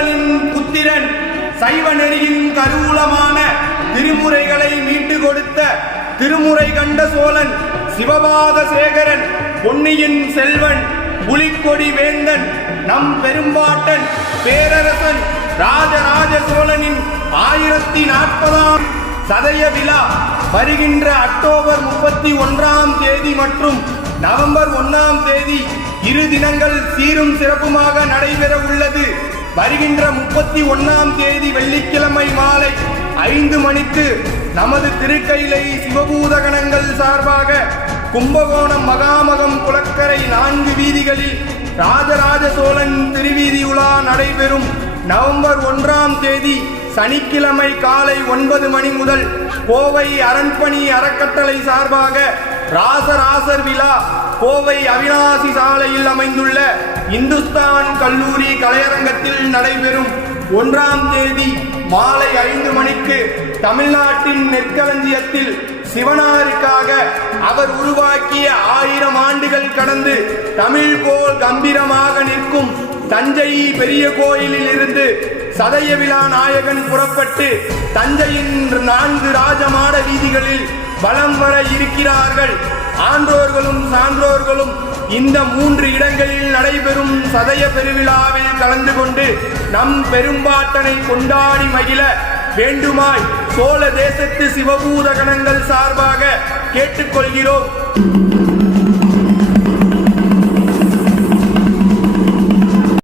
சோழனின் புத்திரன் சைவ நெறியின் கருவூலமான திருமுறைகளை மீட்டு கொடுத்த திருமுறை கண்ட சோழன் சிவபாத சேகரன் பொன்னியின் செல்வன் புலிக்கொடி வேந்தன் நம் பெரும்பாட்டன் பேரரசன் ராஜராஜ சோழனின் 1040ஆம் சதய விழா வருகின்ற அக்டோபர் 31ஆம் தேதி மற்றும் நவம்பர் 1ஆம் தேதி இரு தினங்கள் சீரும் சிறப்புமாக நடைபெற உள்ளது. வருகின்ற 31ஆம் தேதி வெள்ளிக்கிழமை மாலை 5 மணிக்கு நமது திருக்கையிலை சிவபூதகணங்கள் சார்பாக கும்பகோணம் மகாமகம் குளக்கரை 4 வீதிகளில் ராஜராஜ சோழன் திருவீதி உலா நடைபெறும். நவம்பர் 1ஆம் தேதி சனிக்கிழமை காலை 9 மணி முதல் கோவை அரண்பணி அறக்கட்டளை சார்பாக ராசராசர் விழா கோவை அவிநாசி சாலையில் அமைந்துள்ள இந்துஸ்தான் கல்லூரி கலையரங்கத்தில் நடைபெறும். 1ஆம் தேதி மாலை 5 மணிக்கு தமிழ்நாட்டின் நெற்களஞ்சியத்தில் சிவனாருக்காக அவர் உருவாக்கிய 1000 ஆண்டுகள் கடந்து தமிழ் போல் கம்பீரமாக நிற்கும் தஞ்சை பெரிய கோயிலில் இருந்து சதய விழா நாயகன் புறப்பட்டு தஞ்சையின் 4 ராஜமாட வீதிகளில் வலம் வர இருக்கிறார்கள். ஆன்றோர்களும் சான்றோர்களும் இந்த 3 இடங்களில் நடைபெறும் சதய பெருவிழாவில் கலந்து கொண்டு நம் பெரும்பாட்டனை கொண்டாடி மகிழ வேண்டுமாய் சோழ தேசத்து சிவபூத கணங்கள் சார்பாக கேட்டுக்கொள்கிறோம்.